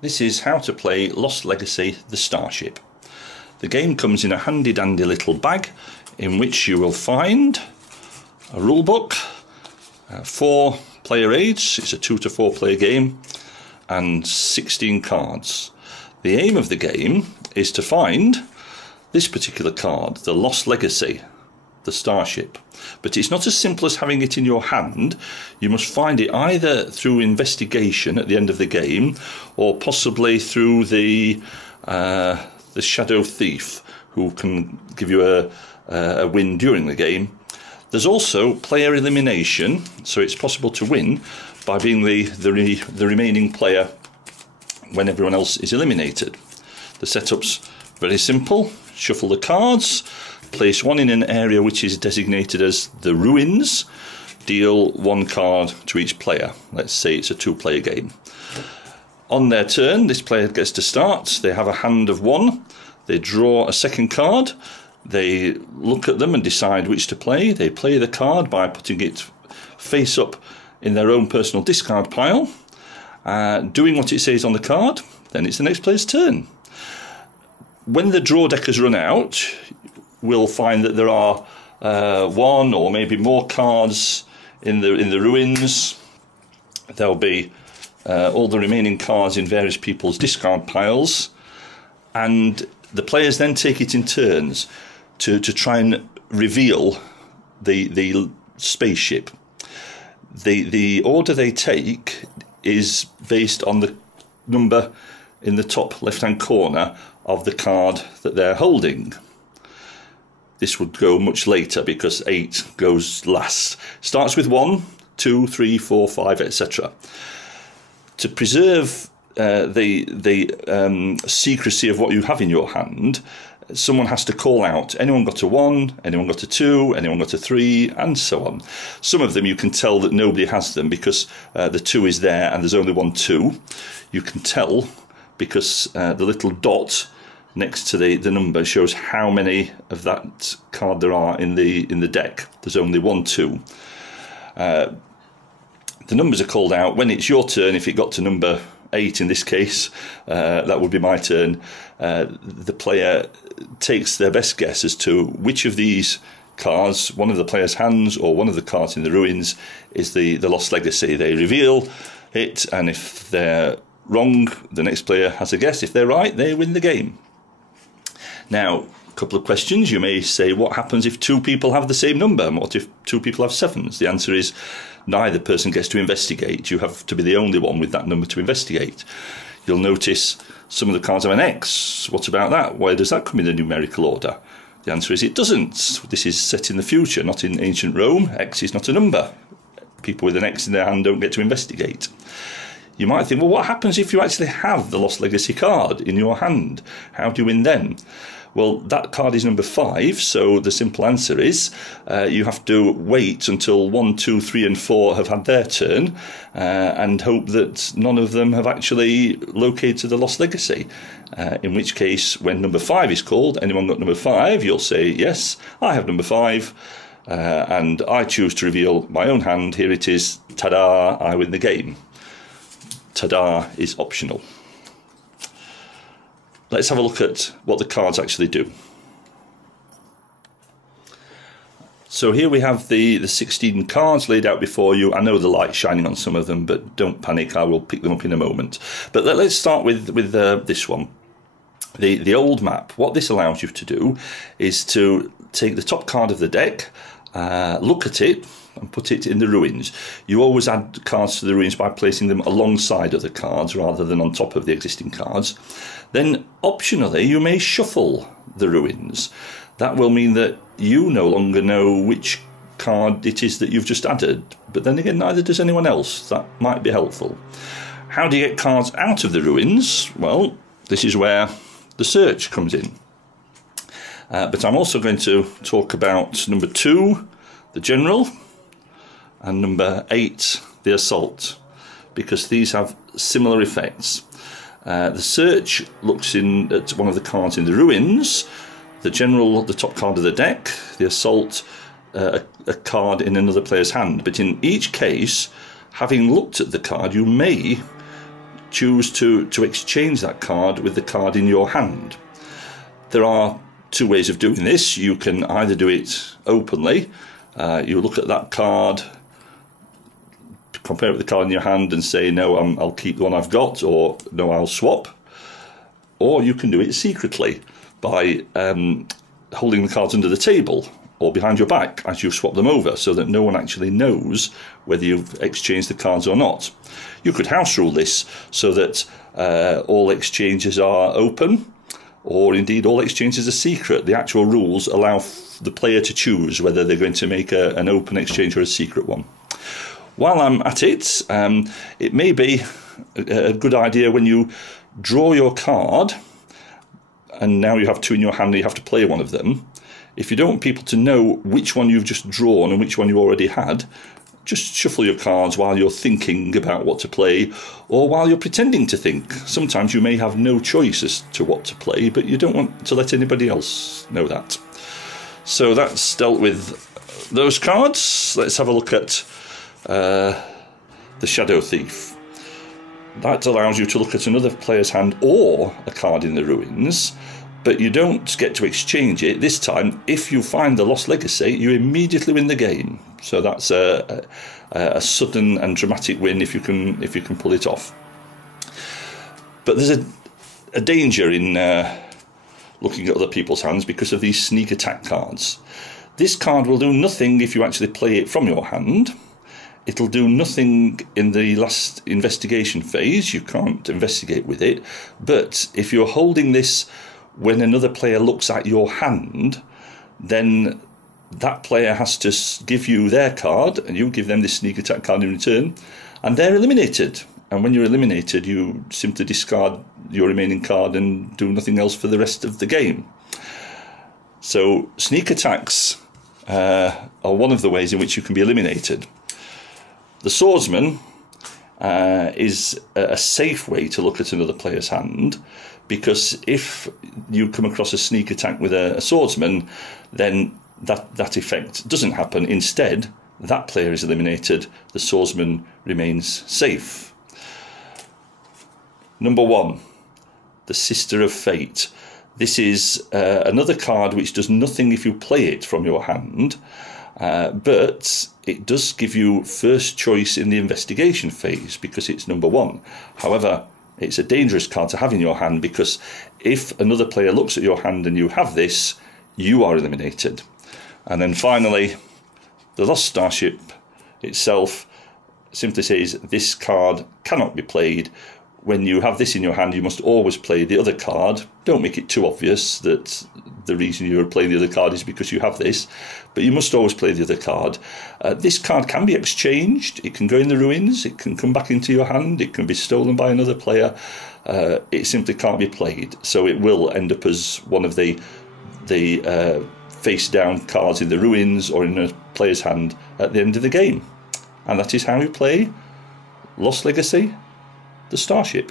This is how to play Lost Legacy: The Starship. The game comes in a handy dandy little bag in which you will find a rulebook, 4 player aids, it's a 2 to 4 player game, and 16 cards. The aim of the game is to find this particular card, the Lost Legacy, the Starship. But it's not as simple as having it in your hand. You must find it either through investigation at the end of the game, or possibly through the Shadow Thief, who can give you a win during the game. There's also player elimination, so it's possible to win by being the remaining player when everyone else is eliminated. The setup's very simple. Shuffle the cards, place one in an area which is designated as the ruins, deal 1 card to each player. Let's say it's a 2-player game. On their turn, this player gets to start. They have a hand of 1. They draw a second card. They look at them and decide which to play. They play the card by putting it face up in their own personal discard pile, doing what it says on the card. Then it's the next player's turn. When the draw deck has run out, we'll find that there are 1 or maybe more cards in the ruins. There'll be all the remaining cards in various people's discard piles, and the players then take it in turns to try and reveal the spaceship. The order they take is based on the number in the top left-hand corner of the card that they're holding. This would go much later because 8 goes last. Starts with 1, 2, 3, 4, 5, etc. To preserve the secrecy of what you have in your hand, someone has to call out, anyone got a 1, anyone got a 2, anyone got a 3, and so on. Some of them you can tell that nobody has them because the 2 is there and there's only 1 2. You can tell because the little dot next to the number shows how many of that card there are in the deck. There's only 1 2. The numbers are called out when it's your turn. If it got to number 8 in this case, that would be my turn. The player takes their best guess as to which of these cards, one of the player's hands or one of the cards in the ruins, is the Lost Legacy. They reveal it, and if they're wrong, the next player has a guess. If they're right, they win the game. Now, a couple of questions. You may say, what happens if 2 people have the same number? What if 2 people have 7s? The answer is neither person gets to investigate. You have to be the only one with that number to investigate. You'll notice some of the cards have an X. What about that? Where does that come in the numerical order? The answer is it doesn't. This is set in the future, not in ancient Rome. X is not a number. People with an X in their hand don't get to investigate. You might think, well, what happens if you actually have the Lost Legacy card in your hand? How do you win then? Well, that card is number 5, so the simple answer is you have to wait until 1, 2, 3 and 4 have had their turn and hope that none of them have actually located the Lost Legacy. In which case, when number 5 is called, anyone got number 5, you'll say, yes, I have number 5, and I choose to reveal my own hand. Here it is, ta-da, I win the game. Ta-da is optional. Let's have a look at what the cards actually do. So here we have the 16 cards laid out before you. I know the light's shining on some of them, but don't panic, I will pick them up in a moment. But let's start with this one. The old map. What this allows you to do is to take the top card of the deck, look at it, and put it in the ruins. You always add cards to the ruins by placing them alongside other cards rather than on top of the existing cards. Then optionally you may shuffle the ruins. That will mean that you no longer know which card it is that you've just added, but then again neither does anyone else. That might be helpful. How do you get cards out of the ruins? Well, this is where the search comes in. But I'm also going to talk about number 2, the general, and number 8, the assault, because these have similar effects. The search looks in at one of the cards in the ruins, the general the top card of the deck, the assault a card in another player's hand. But in each case, having looked at the card, you may choose to exchange that card with the card in your hand. There are two ways of doing this. You can either do it openly. You look at that card, compare it with the card in your hand and say, no, I'll keep the one I've got, or no, I'll swap. Or you can do it secretly by holding the cards under the table or behind your back as you swap them over, so that no one actually knows whether you've exchanged the cards or not. You could house rule this so that all exchanges are open, or indeed all exchanges are secret. The actual rules allow the player to choose whether they're going to make an open exchange or a secret one. While I'm at it, it may be a good idea when you draw your card, and now you have two in your hand and you have to play one of them. If you don't want people to know which one you've just drawn and which one you already had, just shuffle your cards while you're thinking about what to play, or while you're pretending to think. Sometimes you may have no choice as to what to play, but you don't want to let anybody else know that. So that's dealt with those cards. Let's have a look at the Shadow Thief. That allows you to look at another player's hand or a card in the ruins, but you don't get to exchange it. This time, if you find the Lost Legacy, you immediately win the game. So that's a sudden and dramatic win if you can pull it off. But there's a danger in looking at other people's hands because of these sneak attack cards. This card will do nothing if you actually play it from your hand. It'll do nothing in the last investigation phase. You can't investigate with it. But if you're holding this when another player looks at your hand, then that player has to give you their card, and you give them this sneak attack card in return, and they're eliminated. And when you're eliminated, you simply discard your remaining card and do nothing else for the rest of the game. So sneak attacks are one of the ways in which you can be eliminated. The swordsman is a safe way to look at another player's hand, because if you come across a sneak attack with a swordsman, then that effect doesn't happen. Instead, that player is eliminated, the swordsman remains safe. Number 1, the Sister of Fate. This is another card which does nothing if you play it from your hand, but it does give you first choice in the investigation phase because it's number 1. However, it's a dangerous card to have in your hand, because if another player looks at your hand and you have this, you are eliminated. And then finally, the Lost Starship itself simply says this card cannot be played. When you have this in your hand, you must always play the other card. Don't make it too obvious that the reason you're playing the other card is because you have this, but you must always play the other card. This card can be exchanged. It can go in the ruins. It can come back into your hand. It can be stolen by another player. It simply can't be played. So it will end up as one of the face-down cards in the ruins or in a player's hand at the end of the game. And that is how you play Lost Legacy, the Starship.